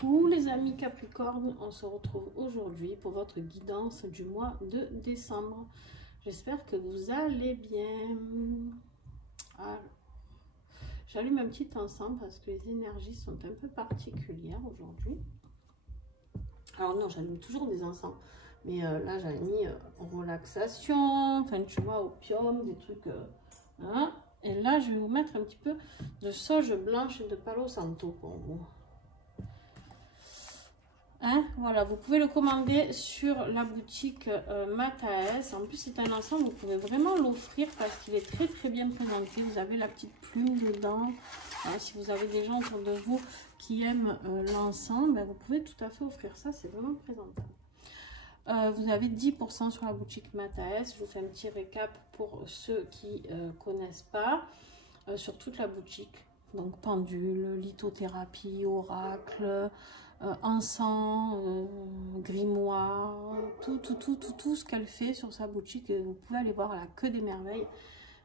Coucou les amis Capricorne, on se retrouve aujourd'hui pour votre guidance du mois de décembre. J'espère que vous allez bien. Alors, j'allume un petit encens parce que les énergies sont un peu particulières aujourd'hui. Alors non, j'allume toujours des encens, mais là j'avais mis relaxation, enfin tu vois, opium, des trucs... hein. Et là je vais vous mettre un petit peu de sauge blanche et de palo santo pour vous. Hein, voilà, vous pouvez le commander sur la boutique Mataes. En plus, c'est un encens, vous pouvez vraiment l'offrir parce qu'il est très très bien présenté. Vous avez la petite plume dedans. Si vous avez des gens autour de vous qui aiment l'encens, ben, vous pouvez tout à fait offrir ça. C'est vraiment présentable. Vous avez 10% sur la boutique Mataes. Je vous fais un petit récap pour ceux qui ne connaissent pas. Sur toute la boutique. Donc pendule, lithothérapie, oracle... encens, grimoire, tout ce qu'elle fait sur sa boutique. Vous pouvez aller voir, elle a que des merveilles.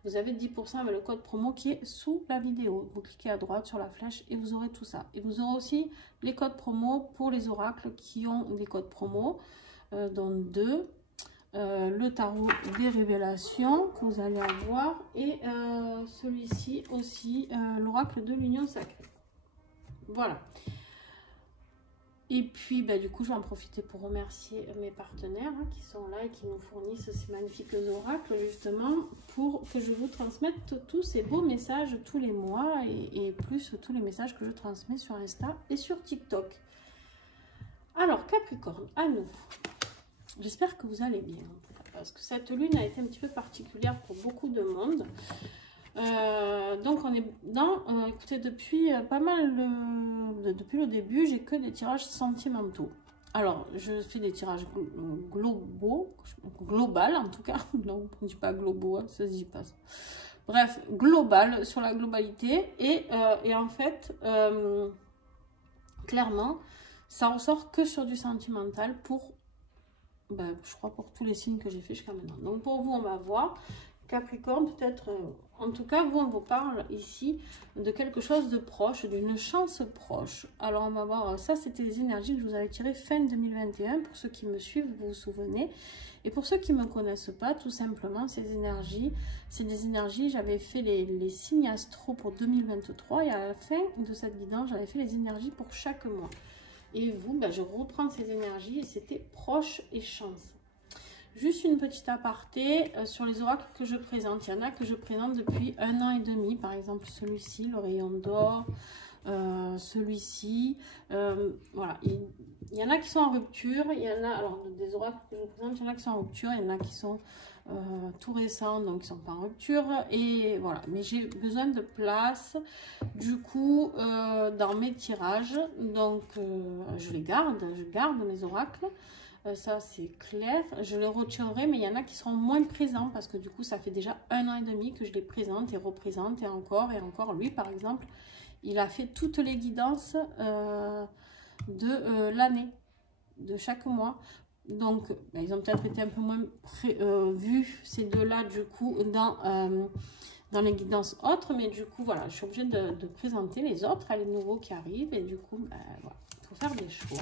Vous avez 10% avec le code promo qui est sous la vidéo. Vous cliquez à droite sur la flèche et vous aurez tout ça. Et vous aurez aussi les codes promo pour les oracles qui ont des codes promo, dont deux. Le tarot des révélations que vous allez avoir et celui-ci aussi, l'oracle de l'union sacrée. Voilà. Et puis, bah, du coup, je vais en profiter pour remercier mes partenaires qui sont là et qui nous fournissent ces magnifiques oracles, justement, pour que je vous transmette tous ces beaux messages tous les mois et plus tous les messages que je transmets sur Insta et sur TikTok. Alors, Capricorne, à nous. J'espère que vous allez bien, en tout cas, parce que cette lune a été un petit peu particulière pour beaucoup de monde. Donc on est dans, écoutez, depuis pas mal, depuis le début, j'ai que des tirages sentimentaux. Alors, je fais des tirages globaux, global en tout cas, non, on ne dit pas globaux, hein, ça se dit pas ça. Bref, global, sur la globalité, et en fait, clairement, ça ressort que sur du sentimental pour, ben, je crois pour tous les signes que j'ai fait jusqu'à maintenant. Donc pour vous, on va voir. Capricorne, peut-être, en tout cas, vous, on vous parle ici de quelque chose de proche, d'une chance proche. Alors, on va voir, ça, c'était les énergies que je vous avais tirées fin 2021. Pour ceux qui me suivent, vous vous souvenez. Et pour ceux qui ne me connaissent pas, tout simplement, ces énergies, c'est des énergies, j'avais fait les signes astro pour 2023. Et à la fin de cette guidance, j'avais fait les énergies pour chaque mois. Et vous, ben, je reprends ces énergies et c'était proche et chance. Juste une petite aparté sur les oracles que je présente. Il y en a que je présente depuis 1 an et demi. Par exemple, celui-ci, le rayon d'or. Celui-ci. Voilà. Il y en a qui sont en rupture. Il y en a, alors, des oracles que je présente, il y en a qui sont en rupture. Il y en a qui sont tout récents, donc qui ne sont pas en rupture. Et voilà. Mais j'ai besoin de place, du coup, dans mes tirages. Donc, je les garde. Je garde mes oracles. Ça c'est clair, je les retirerai, mais il y en a qui seront moins présents parce que du coup ça fait déjà 1 an et demi que je les présente et représente et encore. Lui par exemple, il a fait toutes les guidances de l'année, de chaque mois. Donc ben, ils ont peut-être été un peu moins vus ces deux-là du coup dans les guidances autres, mais du coup voilà, je suis obligée de présenter les autres, les nouveaux qui arrivent et du coup ben, voilà, il faut faire des choix.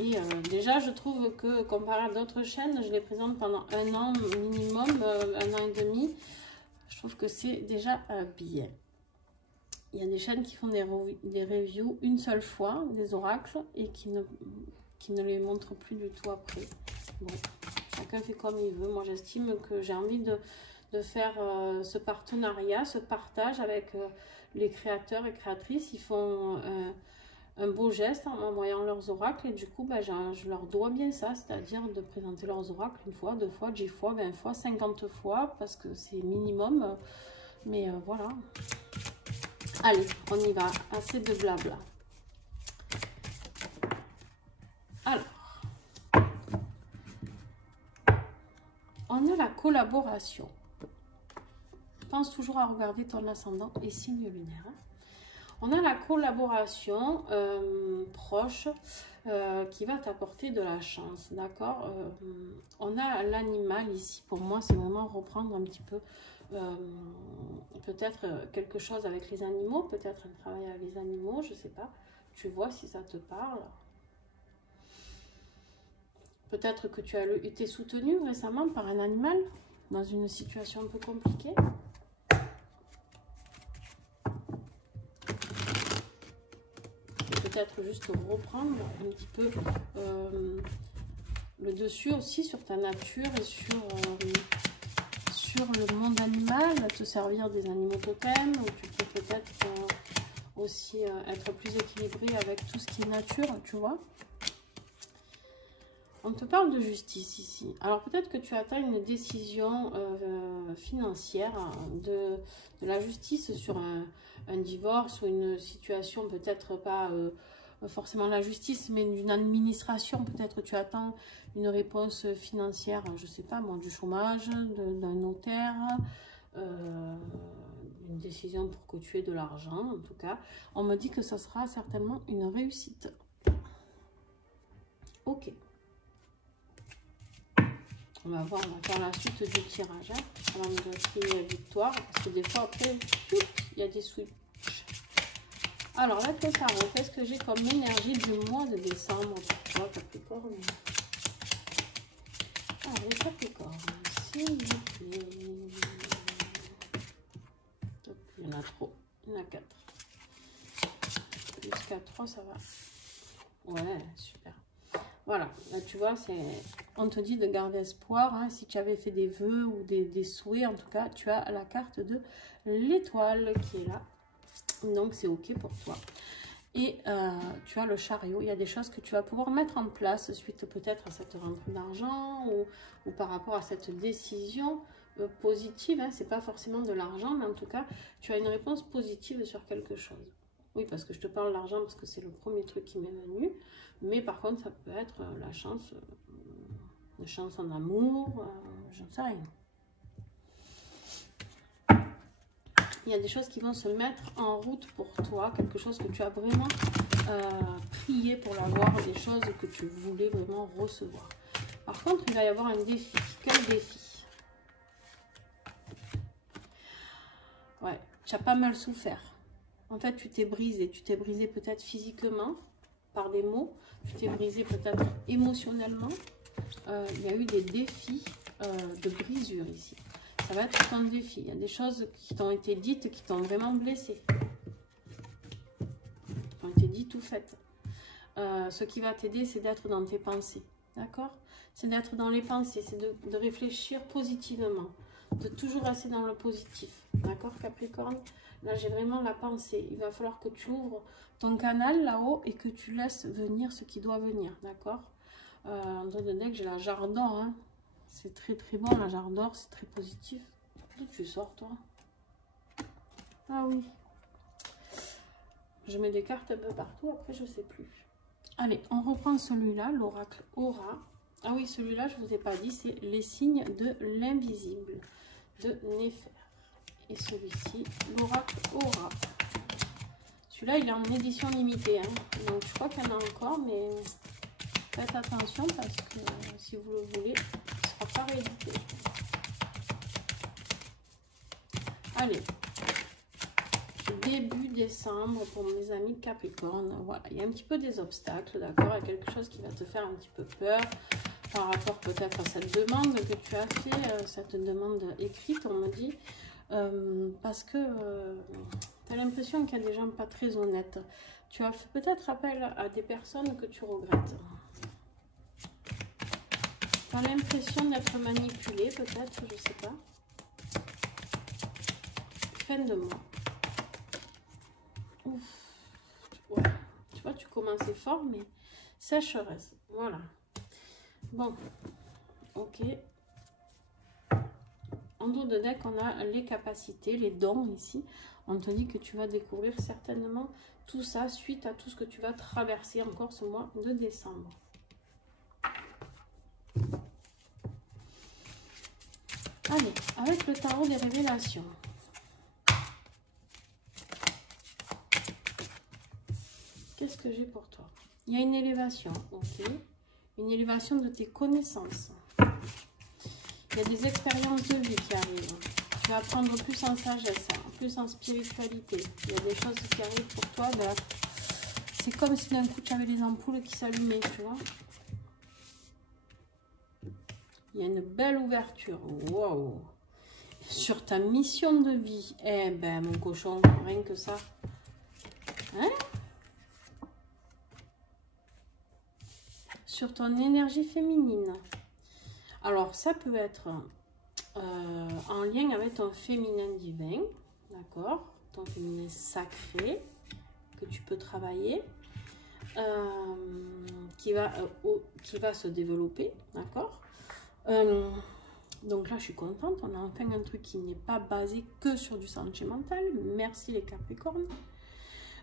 Et déjà, je trouve que comparé à d'autres chaînes, je les présente pendant 1 an minimum, 1 an et demi. Je trouve que c'est déjà bien. Il y a des chaînes qui font des reviews une seule fois, des oracles, et qui ne les montrent plus du tout après. Bon, chacun fait comme il veut. Moi, j'estime que j'ai envie de faire ce partenariat, ce partage avec les créateurs et créatrices. Ils font... un beau geste en m'envoyant leurs oracles et du coup ben, je leur dois bien ça, c'est-à-dire de présenter leurs oracles 1 fois, 2 fois, 10 fois, 20 fois, 50 fois parce que c'est minimum, mais voilà. Allez, on y va, assez de blabla. Alors, on a la collaboration. Pense toujours à regarder ton ascendant et signe lunaire. Hein. On a la collaboration proche qui va t'apporter de la chance, d'accord. On a l'animal ici, pour moi c'est vraiment reprendre un petit peu peut-être quelque chose avec les animaux, peut-être un travail avec les animaux, je sais pas. tu vois si ça te parle. Peut-être que tu as été soutenu récemment par un animal dans une situation un peu compliquée. Peut-être juste reprendre un petit peu le dessus aussi sur ta nature et sur le monde animal, te servir des animaux totems, ou tu peux peut-être aussi être plus équilibré avec tout ce qui est nature, tu vois. On te parle de justice ici. Alors peut-être que tu attends une décision financière de la justice sur un divorce ou une situation, peut-être pas forcément la justice, mais d'une administration. Peut-être tu attends une réponse financière, je sais pas moi, du chômage, d'un notaire, une décision pour que tu aies de l'argent. En tout cas, on me dit que ça sera certainement une réussite. Ok. On va voir, on va faire la suite du tirage, hein, avant de crier victoire, parce que des fois après, il y a des switches. Alors, là, qu'est-ce que j'ai comme énergie du mois de décembre pour toi, Capricorne? Allez, Capricorne, s'il vous plaît. Il y en a trop, il y en a 4. Jusqu'à 3, ça va. Ouais, super. Voilà, là tu vois, on te dit de garder espoir, hein, si tu avais fait des vœux ou des souhaits, en tout cas, tu as la carte de l'étoile qui est là, donc c'est ok pour toi. Et tu as le chariot, il y a des choses que tu vas pouvoir mettre en place suite peut-être à cette rentrée d'argent ou par rapport à cette décision positive, hein, c'est pas forcément de l'argent, mais en tout cas, tu as une réponse positive sur quelque chose. Oui, parce que je te parle d'argent parce que c'est le premier truc qui m'est venu. Mais par contre, ça peut être la chance en amour, je ne sais rien. Il y a des choses qui vont se mettre en route pour toi, quelque chose que tu as vraiment prié pour l'avoir, des choses que tu voulais vraiment recevoir. Par contre, il va y avoir un défi. Quel défi? Ouais, tu as pas mal souffert. En fait, tu t'es brisé peut-être physiquement par des mots, tu t'es brisé peut-être émotionnellement. Il y a eu des défis de brisure ici. Ça va être un défi. Il y a des choses qui t'ont été dites qui t'ont vraiment blessé. Qui ont été dites ou faites. Ce qui va t'aider, c'est d'être dans tes pensées. D'accord? C'est d'être dans les pensées, c'est de réfléchir positivement, de toujours rester dans le positif. D'accord, Capricorne? Là, j'ai vraiment la pensée. Il va falloir que tu ouvres ton canal là-haut et que tu laisses venir ce qui doit venir. D'accord? En dos de deck, j'ai la jarre d'or. Hein. C'est très très bon, la jarre d'or. C'est très positif. D'où tu sors, toi? Ah oui. Je mets des cartes un peu partout. Après, je ne sais plus. Allez, on reprend celui-là, l'oracle Aura. Ah oui, celui-là, je ne vous ai pas dit, c'est les signes de l'invisible de Néfer. Et celui-ci, l'oracle Aura. Celui-là, il est en édition limitée. Hein. Donc, je crois qu'il y en a encore, mais faites attention parce que si vous le voulez, il ne sera pas réédité. Allez. Début décembre pour mes amis Capricorne. Voilà, il y a un petit peu des obstacles, d'accord? Il y a quelque chose qui va te faire un petit peu peur par rapport peut-être à cette demande que tu as fait, cette demande écrite, on me dit. Parce que tu as l'impression qu'il y a des gens pas très honnêtes. Tu as fait peut-être appel à des personnes que tu regrettes. Tu as l'impression d'être manipulé, peut-être, je sais pas. Fin de mois. Ouf. Ouais. Tu vois, tu commençais fort, mais sécheresse. Voilà. Bon. Ok. En dos de deck, on a les capacités, les dons ici. On te dit que tu vas découvrir certainement tout ça suite à tout ce que tu vas traverser encore ce mois de décembre. Allez, avec le tarot des révélations. Qu'est-ce que j'ai pour toi? Il y a une élévation, ok. Une élévation de tes connaissances. Il y a des expériences de vie qui arrivent. Tu vas apprendre plus en sagesse, plus en spiritualité. Il y a des choses qui arrivent pour toi. c'est comme si d'un coup tu avais les ampoules qui s'allumaient, tu vois. Il y a une belle ouverture. Waouh! Sur ta mission de vie. Eh ben, mon cochon, rien que ça. Hein? Sur ton énergie féminine. Alors, ça peut être en lien avec ton féminin divin. D'accord? Ton féminin sacré que tu peux travailler. Qui va se développer. D'accord? Donc là, je suis contente. On a enfin un truc qui n'est pas basé que sur du sentimental. Merci les Capricornes.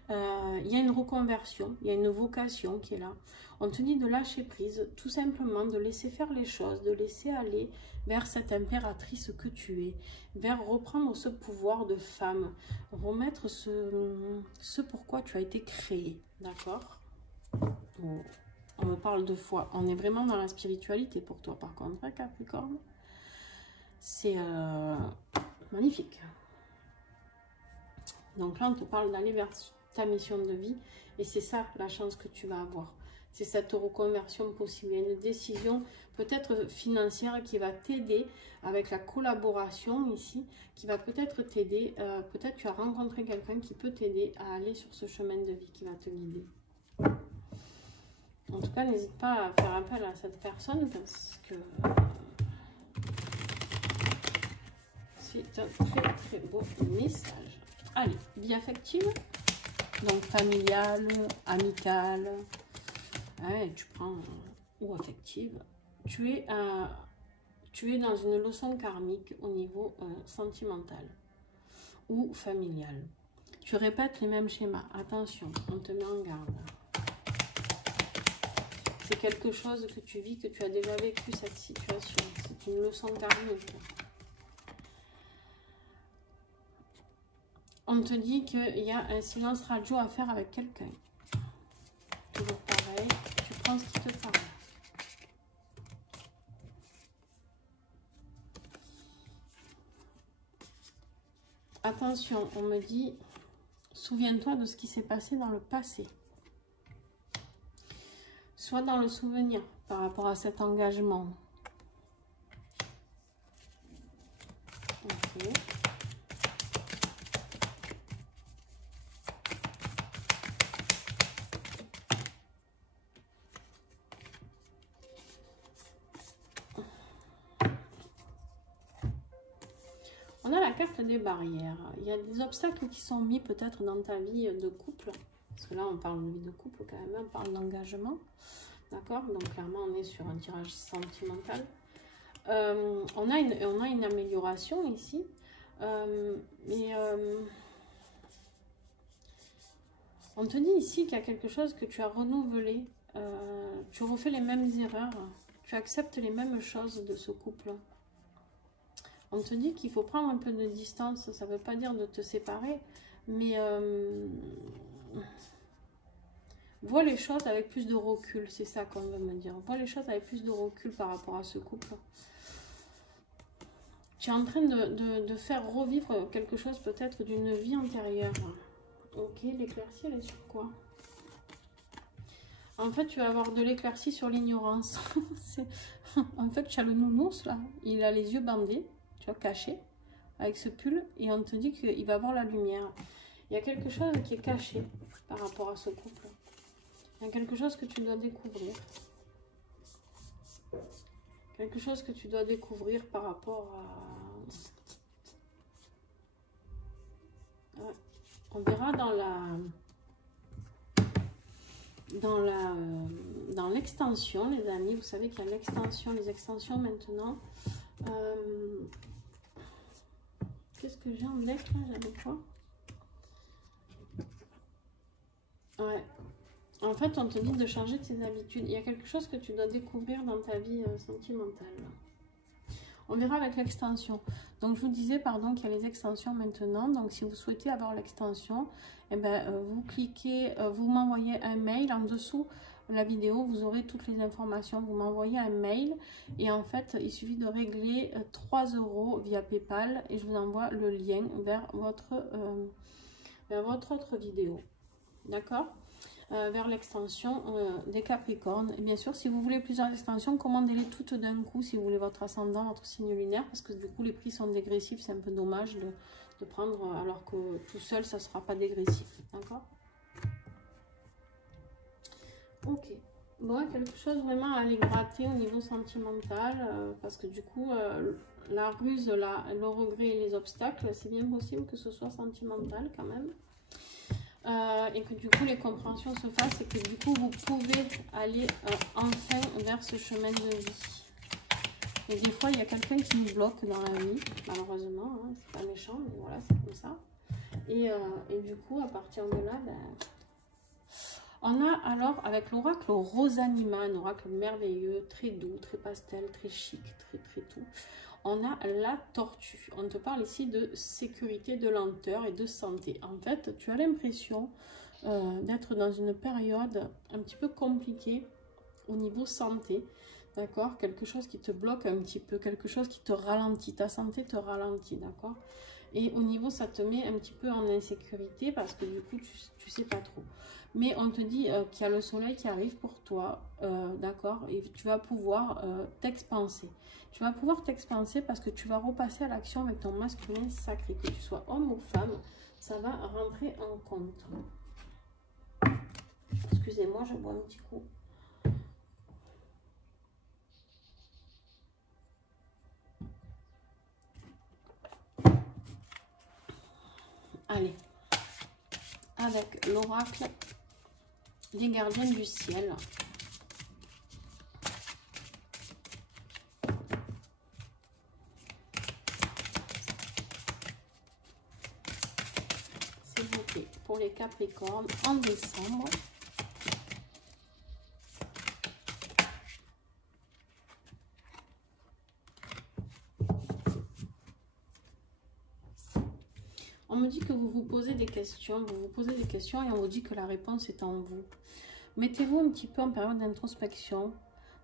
Il y a une reconversion, il y a une vocation qui est là. On te dit de lâcher prise, tout simplement de laisser faire les choses, de laisser aller vers cette impératrice que tu es, vers reprendre ce pouvoir de femme, remettre ce pourquoi tu as été créé. D'accord? On me parle de foi. On est vraiment dans la spiritualité pour toi, par contre, hein, Capricorne. C'est magnifique. Donc là, on te parle d'aller vers ta mission de vie. Et c'est ça, la chance que tu vas avoir. C'est cette reconversion possible. Il y a une décision peut-être financière qui va t'aider avec la collaboration ici, qui va peut-être t'aider. Peut-être tu as rencontré quelqu'un qui peut t'aider à aller sur ce chemin de vie, qui va te guider. En tout cas, n'hésite pas à faire appel à cette personne parce que c'est un très très beau message. Allez, vie affective, donc familiale, amicale, ouais, tu prends ou affective. Tu es dans une leçon karmique au niveau sentimental ou familial. Tu répètes les mêmes schémas. Attention, on te met en garde. C'est quelque chose que tu vis, que tu as déjà vécu cette situation. C'est une leçon karmique. On te dit qu'il y a un silence radio à faire avec quelqu'un. Toujours pareil, tu prends ce qui te parle. Attention, on me dit, souviens-toi de ce qui s'est passé dans le passé. Soit dans le souvenir par rapport à cet engagement. Ok. On a la carte des barrières. Il y a des obstacles qui sont mis peut-être dans ta vie de couple. Parce que là, on parle de vie de couple quand même, on parle d'engagement. D'accord? Donc clairement, on est sur un tirage sentimental. On a une amélioration ici. On te dit ici qu'il y a quelque chose que tu as renouvelé. Tu refais les mêmes erreurs. Tu acceptes les mêmes choses de ce couple. On te dit qu'il faut prendre un peu de distance. Ça ne veut pas dire de te séparer. Mais vois les choses avec plus de recul. C'est ça qu'on veut me dire. Vois les choses avec plus de recul par rapport à ce couple. Tu es en train de faire revivre quelque chose peut-être d'une vie antérieure. Ok, l'éclaircie, elle est sur quoi? En fait, tu vas avoir de l'éclaircie sur l'ignorance. En fait, tu as le nounours, là. Il a les yeux bandés, tu vois, cachés, avec ce pull. Et on te dit qu'il va avoir la lumière. Il y a quelque chose qui est caché par rapport à ce couple. Il y a quelque chose que tu dois découvrir. Quelque chose que tu dois découvrir par rapport à... On verra dans l'extension, les amis. Vous savez qu'il y a l'extension, les extensions maintenant. Qu'est-ce que j'ai en deck là? J'avais quoi? Ouais. En fait, on te dit de changer tes habitudes. Il y a quelque chose que tu dois découvrir dans ta vie sentimentale. On verra avec l'extension. Donc, je vous disais, pardon, qu'il y a les extensions maintenant. Donc, si vous souhaitez avoir l'extension, eh ben, vous cliquez, vous m'envoyez un mail en dessous la vidéo. Vous aurez toutes les informations. Vous m'envoyez un mail. Et en fait, il suffit de régler 3 € via PayPal. Et je vous envoie le lien vers votre autre vidéo. D'accord ? vers l'extension des Capricornes. Et bien sûr, si vous voulez plusieurs extensions, commandez-les toutes d'un coup si vous voulez votre ascendant, votre signe lunaire, parce que du coup les prix sont dégressifs, c'est un peu dommage de prendre alors que tout seul ça ne sera pas dégressif, d'accord? Ok, bon, quelque chose vraiment à aller gratter au niveau sentimental, parce que du coup la ruse, le regret et les obstacles, c'est bien possible que ce soit sentimental quand même. Et que du coup les compréhensions se fassent et que du coup vous pouvez aller enfin vers ce chemin de vie. Et des fois il y a quelqu'un qui nous bloque dans la vie, malheureusement, hein, c'est pas méchant, mais voilà, c'est comme ça. Et du coup à partir de là, ben, on a alors avec l'oracle Rosanima, un oracle merveilleux, très doux, très pastel, très chic, très tout. On a la tortue. On te parle ici de sécurité, de lenteur et de santé. En fait, tu as l'impression d'être dans une période un petit peu compliquée au niveau santé. D'accord? Quelque chose qui te bloque un petit peu, quelque chose qui te ralentit. Ta santé te ralentit, d'accord? Et au niveau, ça te met un petit peu en insécurité parce que du coup, tu sais pas trop. Mais on te dit qu'il y a le soleil qui arrive pour toi, d'accord? Et tu vas pouvoir t'expanser. Tu vas pouvoir t'expanser parce que tu vas repasser à l'action avec ton masculin sacré. Que tu sois homme ou femme, ça va rentrer en compte. Excusez-moi, je bois un petit coup. Allez, avec l'oracle des gardiens du ciel. C'est voté pour les Capricornes en décembre. On me dit que vous vous posez des questions, et on vous dit que la réponse est en vous. Mettez-vous un petit peu en période d'introspection,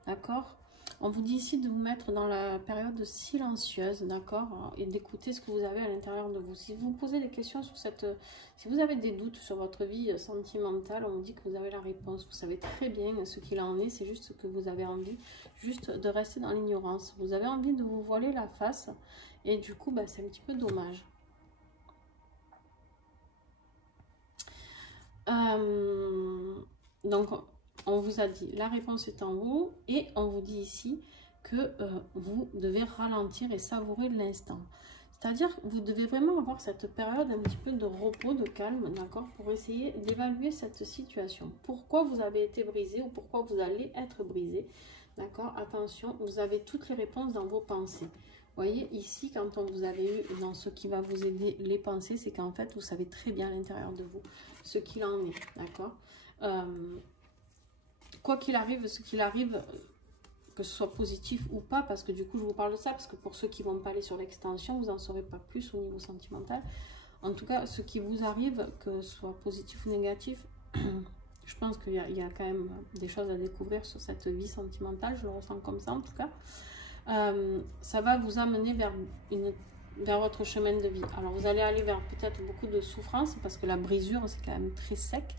d'accord? On vous dit ici de vous mettre dans la période silencieuse, d'accord? Et d'écouter ce que vous avez à l'intérieur de vous. Si vous vous posez des questions sur si vous avez des doutes sur votre vie sentimentale, on vous dit que vous avez la réponse. Vous savez très bien ce qu'il en est, c'est juste que vous avez envie juste de rester dans l'ignorance. Vous avez envie de vous voiler la face et du coup, bah, c'est un petit peu dommage. Donc, on vous a dit, la réponse est en vous et on vous dit ici que vous devez ralentir et savourer l'instant. C'est-à-dire que vous devez vraiment avoir cette période un petit peu de repos, de calme, d'accord, pour essayer d'évaluer cette situation. Pourquoi vous avez été brisé ou pourquoi vous allez être brisé, d'accord? Attention, vous avez toutes les réponses dans vos pensées. Vous voyez, ici, quand on vous avait eu dans ce qui va vous aider les pensées, c'est qu'en fait, vous savez très bien à l'intérieur de vous ce qu'il en est, d'accord? Quoi qu'il arrive, ce qu'il arrive, que ce soit positif ou pas, parce que du coup, je vous parle de ça, parce que pour ceux qui ne vont pas aller sur l'extension, vous n'en saurez pas plus au niveau sentimental. En tout cas, ce qui vous arrive, que ce soit positif ou négatif, je pense qu'il y a quand même des choses à découvrir sur cette vie sentimentale, je le ressens comme ça en tout cas. Ça va vous amener vers votre chemin de vie. Alors vous allez aller vers peut-être beaucoup de souffrance parce que la brisure c'est quand même très sec,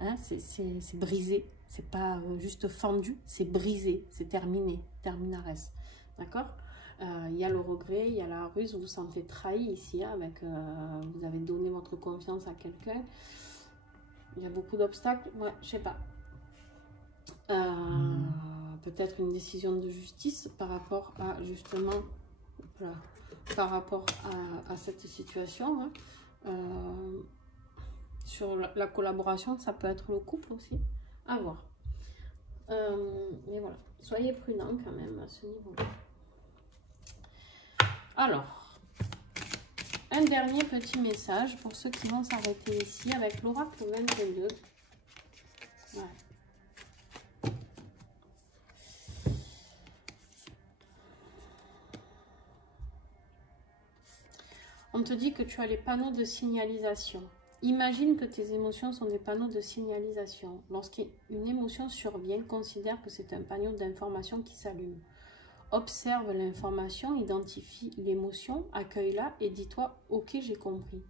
hein, c'est brisé, c'est pas juste fendu, c'est brisé, c'est terminé, terminares, d'accord? Il y a le regret, il y a la ruse, vous vous sentez trahi ici, hein, avec vous avez donné votre confiance à quelqu'un, il y a beaucoup d'obstacles, ouais, je sais pas. Peut-être une décision de justice par rapport à justement voilà, par rapport à cette situation, hein. Sur la collaboration, ça peut être le couple aussi, à voir. Mais voilà, soyez prudents quand même à ce niveau-là. Alors, un dernier petit message pour ceux qui vont s'arrêter ici avec l'oracle 22. Voilà. On te dit que tu as les panneaux de signalisation. Imagine que tes émotions sont des panneaux de signalisation. Lorsqu'une émotion survient, considère que c'est un panneau d'information qui s'allume. Observe l'information, identifie l'émotion, accueille-la et dis-toi « Ok, j'ai compris ».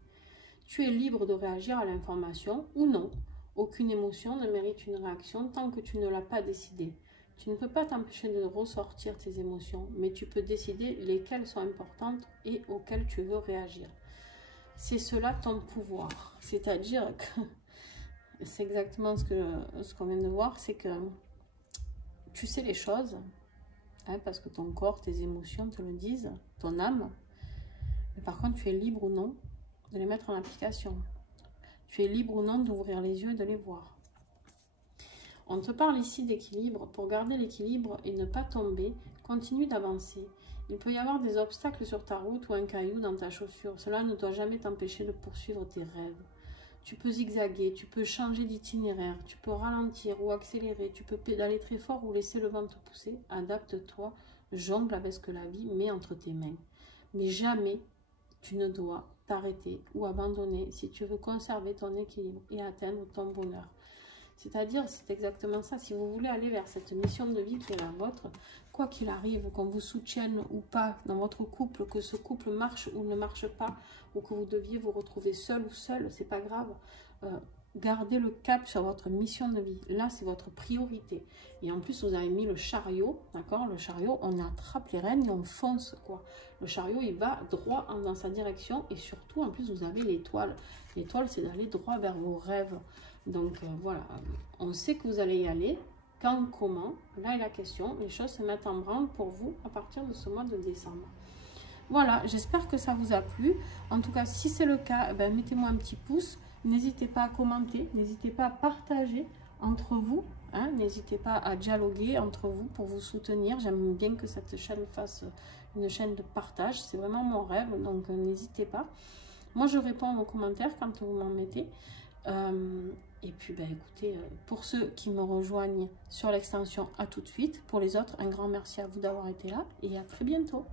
Tu es libre de réagir à l'information ou non, Aucune émotion ne mérite une réaction tant que tu ne l'as pas décidé. Tu ne peux pas t'empêcher de ressortir tes émotions, mais tu peux décider lesquelles sont importantes et auxquelles tu veux réagir. C'est cela ton pouvoir. C'est-à-dire que c'est exactement ce qu'on vient de voir, c'est que tu sais les choses, hein, parce que ton corps, tes émotions te le disent, ton âme, mais par contre tu es libre ou non de les mettre en application. Tu es libre ou non d'ouvrir les yeux et de les voir. On te parle ici d'équilibre. Pour garder l'équilibre et ne pas tomber, continue d'avancer. Il peut y avoir des obstacles sur ta route ou un caillou dans ta chaussure. Cela ne doit jamais t'empêcher de poursuivre tes rêves. Tu peux zigzaguer, tu peux changer d'itinéraire, tu peux ralentir ou accélérer, tu peux pédaler très fort ou laisser le vent te pousser. Adapte-toi, jongle avec ce que la vie met entre tes mains. Mais jamais tu ne dois t'arrêter ou abandonner si tu veux conserver ton équilibre et atteindre ton bonheur. C'est-à-dire, c'est exactement ça. Si vous voulez aller vers cette mission de vie qui est la vôtre, quoi qu'il arrive, qu'on vous soutienne ou pas dans votre couple, que ce couple marche ou ne marche pas, ou que vous deviez vous retrouver seul ou seul, c'est pas grave. Gardez le cap sur votre mission de vie. Là, c'est votre priorité. Et en plus, vous avez mis le chariot, d'accord? Le chariot, on attrape les rênes et on fonce, quoi. Le chariot, il va droit dans sa direction. Et surtout, en plus, vous avez l'étoile. L'étoile, c'est d'aller droit vers vos rêves. Donc, voilà. On sait que vous allez y aller. Quand, comment? Là est la question. Les choses se mettent en branle pour vous à partir de ce mois de décembre. Voilà, j'espère que ça vous a plu. En tout cas, si c'est le cas, ben, mettez-moi un petit pouce. N'hésitez pas à commenter, n'hésitez pas à partager entre vous, hein, n'hésitez pas à dialoguer entre vous pour vous soutenir. J'aime bien que cette chaîne fasse une chaîne de partage, c'est vraiment mon rêve, donc n'hésitez pas. Moi, je réponds à vos commentaires quand vous m'en mettez. Et puis, ben, écoutez, pour ceux qui me rejoignent sur l'extension, à tout de suite. Pour les autres, un grand merci à vous d'avoir été là et à très bientôt.